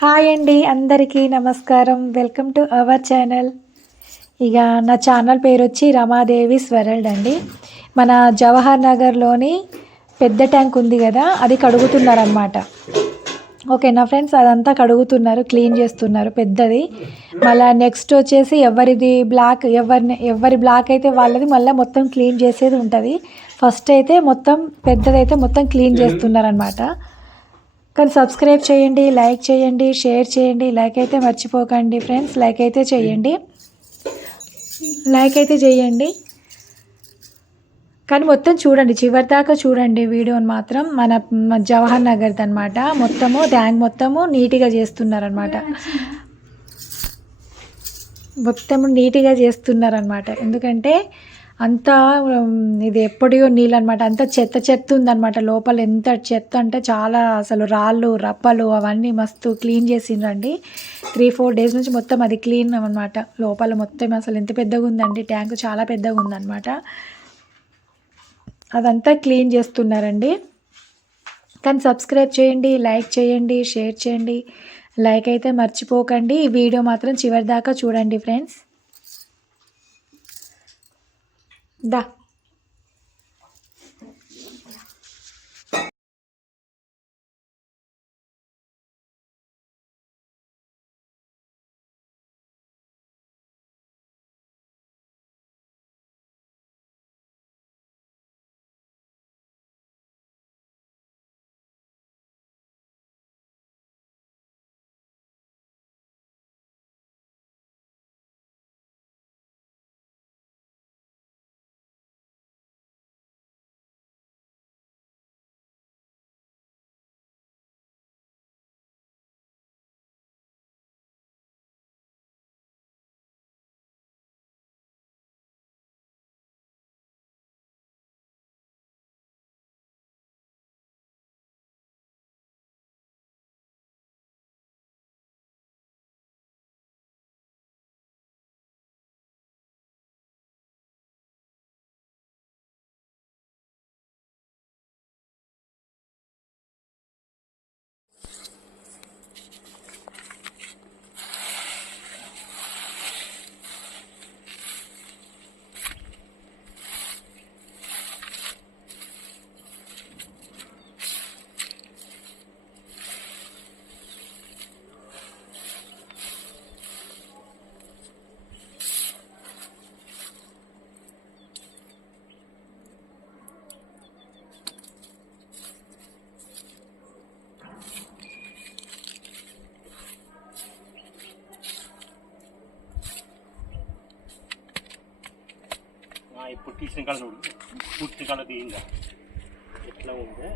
Hi అండి, అందరికీ నమస్కారం. Welcome to our channel. ఇక నా ఛానల్ పేరు వచ్చి రమాదేవి వరల్డ్ అండి. మన జవహర్ నగర్లోని పెద్ద ట్యాంక్ ఉంది కదా, అది కడుగుతున్నారనమాట. ఓకేనా ఫ్రెండ్స్, అదంతా కడుగుతున్నారు, క్లీన్ చేస్తున్నారు పెద్దది. మళ్ళీ నెక్స్ట్ వచ్చేసి ఎవరి బ్లాక్ అయితే వాళ్ళది మళ్ళీ మొత్తం క్లీన్ చేసేది ఉంటుంది. ఫస్ట్ అయితే మొత్తం పెద్దదైతే మొత్తం క్లీన్ చేస్తున్నారనమాట. కానీ సబ్స్క్రైబ్ చేయండి, లైక్ చేయండి, షేర్ చేయండి. లైక్ అయితే మర్చిపోకండి ఫ్రెండ్స్, లైక్ అయితే చేయండి. కానీ మొత్తం చూడండి, చివరి దాకా చూడండి వీడియోని మాత్రం. మన జవహర్ నగర్ది అనమాట. మొత్తము ట్యాంక్ మొత్తము నీట్గా చేస్తున్నారనమాట. ఎందుకంటే అంతా ఇది ఎప్పుడో నీళ్ళు అనమాట. అంతా చెత్త ఉందన్నమాట. లోపల ఎంత చెత్త అంటే చాలా, అసలు రాళ్ళు రప్పలు అవన్నీ మస్తు క్లీన్ చేసిండ్రండి. 3-4 డేస్ నుంచి మొత్తం అది క్లీన్ అనమాట. లోపల మొత్తం అసలు ఎంత పెద్దగా ఉందండి, ట్యాంక్ చాలా పెద్దగా ఉందన్నమాట. అదంతా క్లీన్ చేస్తున్నారండి. కానీ సబ్స్క్రైబ్ చేయండి, లైక్ చేయండి, షేర్ చేయండి. లైక్ అయితే మర్చిపోకండి. ఈ వీడియో మాత్రం చివరి దాకా చూడండి ఫ్రెండ్స్. దా ఇప్పుడు తీసిన కాడ చూడు, పూర్తి కాడ తీయంగా ఎట్లా ఉందో.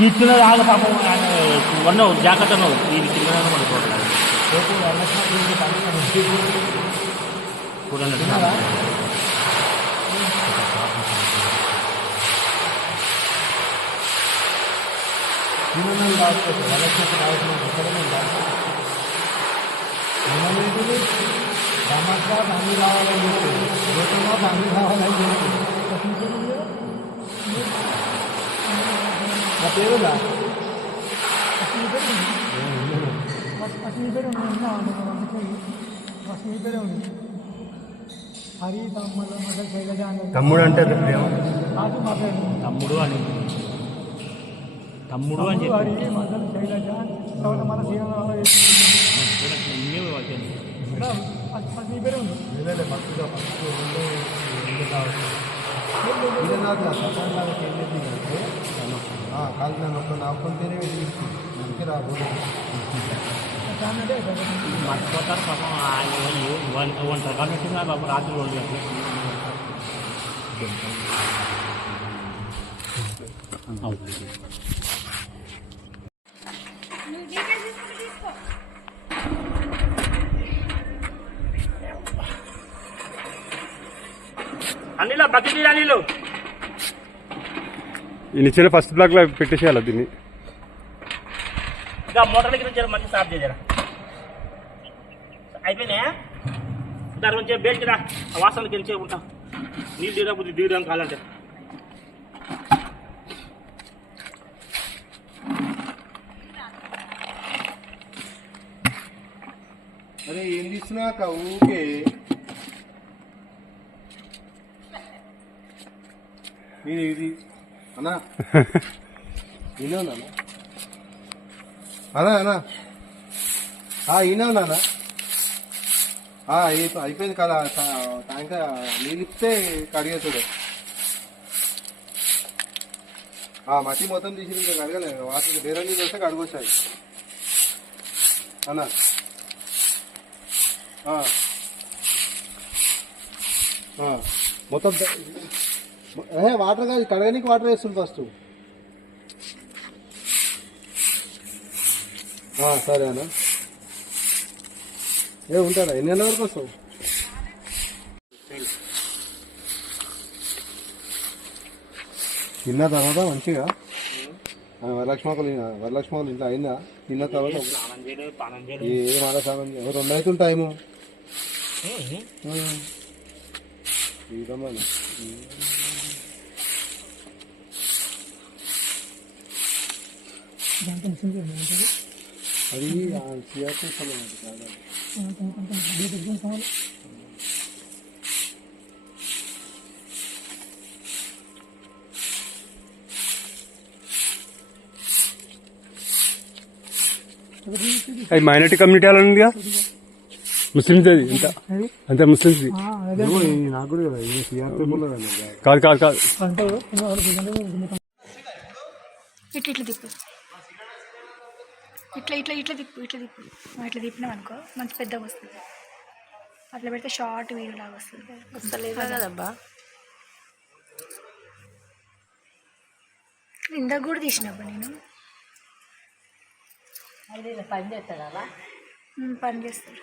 తీసుకున్న రాదు పాపం, వన్ జాగ్రత్త ఇది తిన్నదాన్ని మనం చూడాలి. పానీ రావాలని చెప్పి పానీ రావాలని చెప్పి నా పేరులా స్నేహితుడే ఉంది. హరి తమ్ముడు మొదలు శైలజ అని తమ్ముడు అంటే తమ్ముడు అని చెప్పి హరి మొదలు శైలజ తర్వాత మన జీవన స్నేహితుడే ఉంది. ఇదేనా సకాలంలో ఏం చెప్పిందంటే కాలిన నొప్పి నాకుంటేనే మనకి రాబోదు మర్చిపోతారు పాపం వంట రకాలు పెట్టిందా బాబు రాత్రి 2 గంటలు అనిలో బకెట్ అనిలు ఈ నిచ్చిన ఫస్ట్ బ్లాక్ లో పెట్టేసేయాలి దీన్ని. ఇంకా మోటార్ దగ్గర నుంచి మంచి స్టార్ట్ చేయరా అయిపోయినాయా దాని నుంచి బెల్ట్ రా వాసనకి ఎంచే ఉంటాం నీళ్ళు దిగబుద్ధి దిగడం కావాలంటే అరే ఏం తీసుకున్నాక ఊకే ఇది అన్నా వినో నాన్న అన్నా అన్నా వినో నాన్న అయిపోయింది కదా ట్యాంక్ నీళ్ళు ఇస్తే కడిగేసాడు మట్టి మొత్తం తీసి ఇంకా కడగలేదు వాటికి వేరే నీళ్ళు వస్తే కడుగొచ్చాయి అన్నా మొత్తం వాటర్ కాదు కడగడానికి వాటర్ వేస్తుంది ఫస్ట్ సరే అన్న ఉంటారా ఎన్ని నెలల వరకు వస్తావు తిన్న తర్వాత మంచిగా వరలక్ష్మకులు ఇంట్లో అయిందా తిన్న తర్వాత ఏం ఆడ స్నానం 2 అవుతుంది టైము ఇదమ్మా అది అది మైనారిటీ కమ్యూనిటీ అలా ఉందిగా ముస్లిమ్స్ అది ఎంత అంతే ముస్లిమ్స్ నాకు కూడా కదా కాదు కాదు కాదు ఇట్లా తిప్పు ఇట్లా తిప్పు ఇట్లా తిప్పినాం అనుకో మంచి పెద్దగా వస్తుంది అట్లా పెడితే షార్ట్ వీడియో లాగా వస్తుంది వస్తలేదా కదబ్బా ఇందాక కూడా తీసినబ్బా నేను పని చేస్తాడా పని చేస్తాడు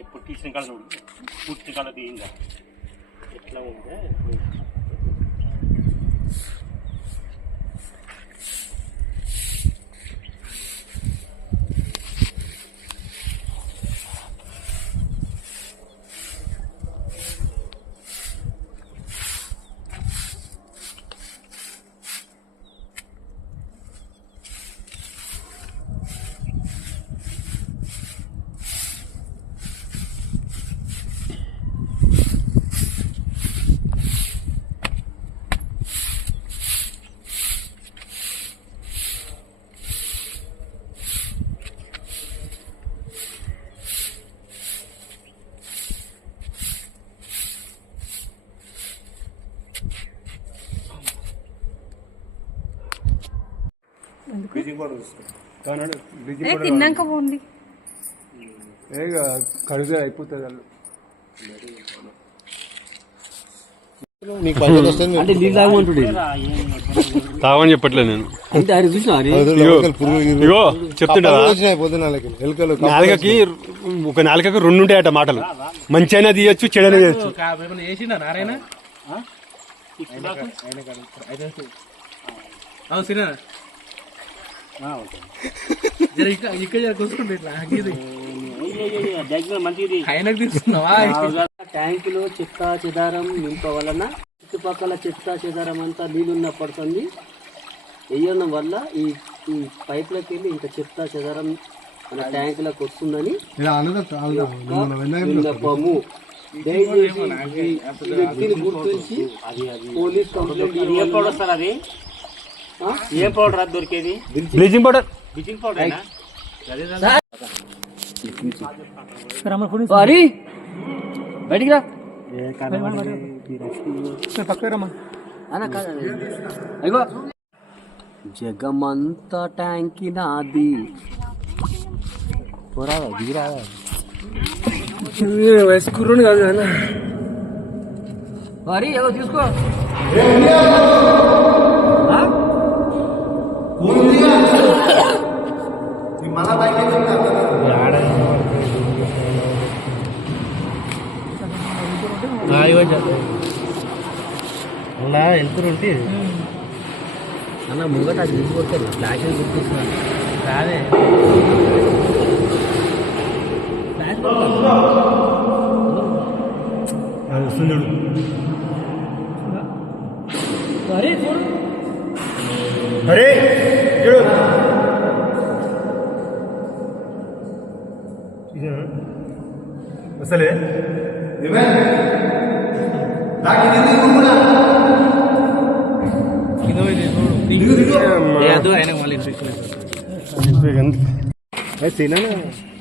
ఇప్పుడు తీసిన కాలం చూడు పూర్తి కాలం తీయంగా ఎట్లా ఉందో తిన్నాక పోండి. కడితే అయిపోతుంది వాళ్ళు. నీకు పైసలు వస్తుంది అంటే నీళ్ళు తాగమంటుండే తాగని చెప్పట్లేదు నేను. అంటే ఆయన చూసినా ఇగో చెప్తుంటా వచ్చినాయి పొద్దున ఎలుకలు నాలుగకి ఒక నాలుగకి 2 ఉంటాయట మాటలు. మంచి అయినా తీయచ్చు, చెడైనా తీయచ్చు. వేసిండా నారాయణ ఇక్కడ కూర్చుంటే ఇట్లా ఆయనకు తీసుకున్నావా? ట్యాంకులో చెత్త చెదారం నింపవలన చుట్టుపక్కల చెత్త చెదారం అంతా నీళ్ళున్న పడుతుంది. వేయడం వల్ల ఈ ఈ పైపులకి వెళ్ళి ఇంకా చెత్త చెదారం మన ట్యాంకులకు వస్తుందని విన్నపము. దయచేసి ఈ వ్యక్తిని గుర్తించి పోలీస్ కంప్లైంట్. ఏం పౌడర్ సార్ అది? ఏం పౌడర్ అది దొరికేది? Bleaching powder. బ్లీచింగ్ పౌడర్ బయటికి రా. అయ్యో జగమంతా ట్యాంకి నాది. పోరాదా దిగిరాదా? వయసు కుర్రుని కాదు అన్న. మరి ఏదో తీసుకో. అలా వెళ్తుంటే అన్న ముంగట అది తీసుకొస్తే ఫ్లాష్ గుర్తిస్తున్నాను. కాదే అసలే ఆయన మళ్ళీ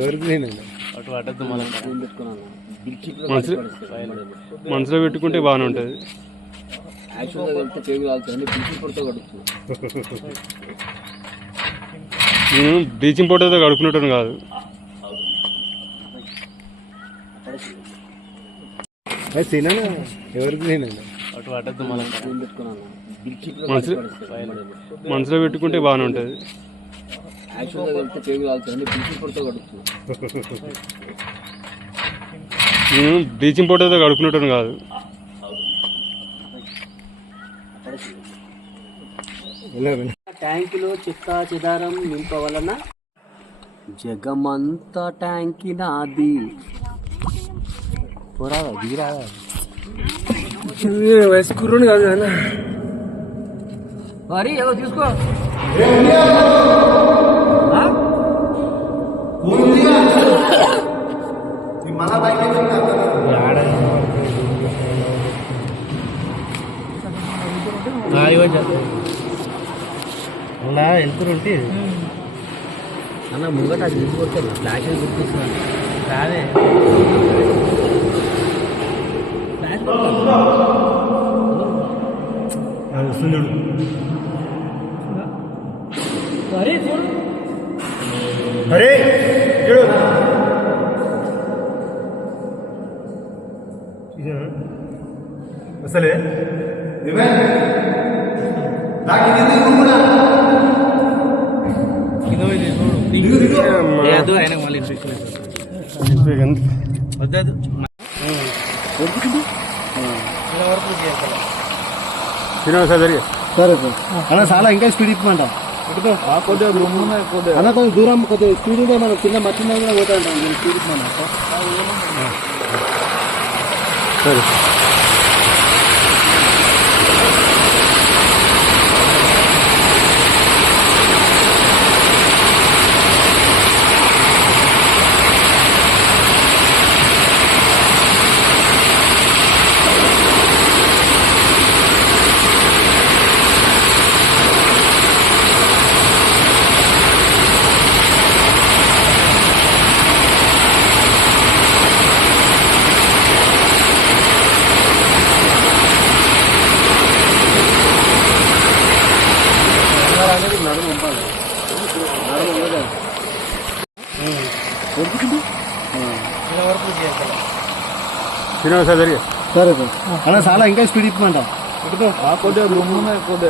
ఎవరికి నేనండి మనసులో పెట్టుకుంటే బాగానే ఉంటుంది. నేను బ్లీచింగ్ పౌడర్తో కడుక్కునేటోను కాదు. ఎవరికి నేనండి మనసులో పెట్టుకుంటే బాగానే ఉంటుంది. నేను బ్లీచింగ్ పౌడర్తో కడుక్కునేటోను కాదు. ట్యాంకులో చెత్త చెదారం నింపవలన జగమంతా ట్యాంకి నాది. పోరాదా దిగిరాదా? వయసు కుర్రుని కాదు అన్న. మరి ఏదో తీసుకో. అలా వెళ్తుంటే అన్న ముంగట అది తీసుకొస్తే ఫ్లాష్ గుర్తిస్తున్నాను. కాదే అసలే ఆయన మళ్ళీ వద్దు సరే సరే సార్ అన్న చాలా ఇంకా స్పీడ్ ఇప్పమంట అన్న కొంచెం దూరం కొద్దిగా స్పీడ్ ఉంటే మనం కింద మర్చిందా కూడా పోతా ఉంటాం స్పీడ్ ఇప్పమన్నా సరే. శ్రీనివాస జరిగే సరే సార్ అన్న చాలా ఇంకా స్పీడ్ ఇప్పమంట కొద్దిగా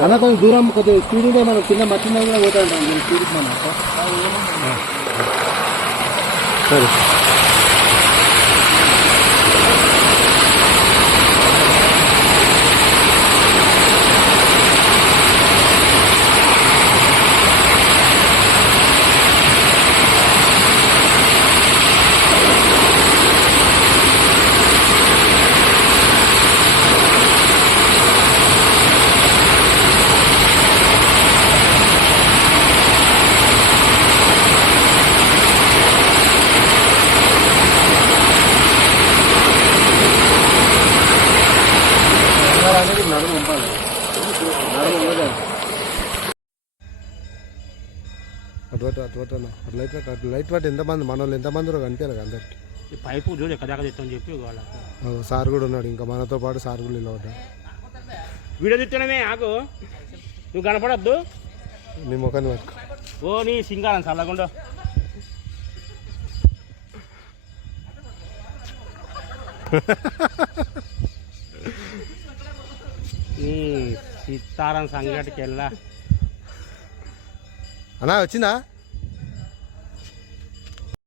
అన్న కొంచెం దూరం కొద్దిగా స్పీడ్ ఉంటే మనం కింద మట్టిన కూడా పోతాంటాం నేను స్పీడ్ ఇప్పమన్నా సరే అటు లైట్ పట్టి ఎంతమంది మన వాళ్ళు ఎంతమంది కనిపించాలి అందరికి ఈ పైపు చూడు ఎక్కడ దాకా తెస్తామని చెప్పి వాళ్ళకు సార్ కూడా ఉన్నాడు ఇంకా మనతో పాటు సార్ కూడా ఇలా ఉంటాడు వీడియో తిట్టడమే ఆకు నువ్వు కనపడద్దు నీ ముఖాన్ని పట్టుకో ఓ నీ సింగారం చల్లకుండా సీతారాం సంగటికి వెళ్ళా అన్నా వచ్చిందా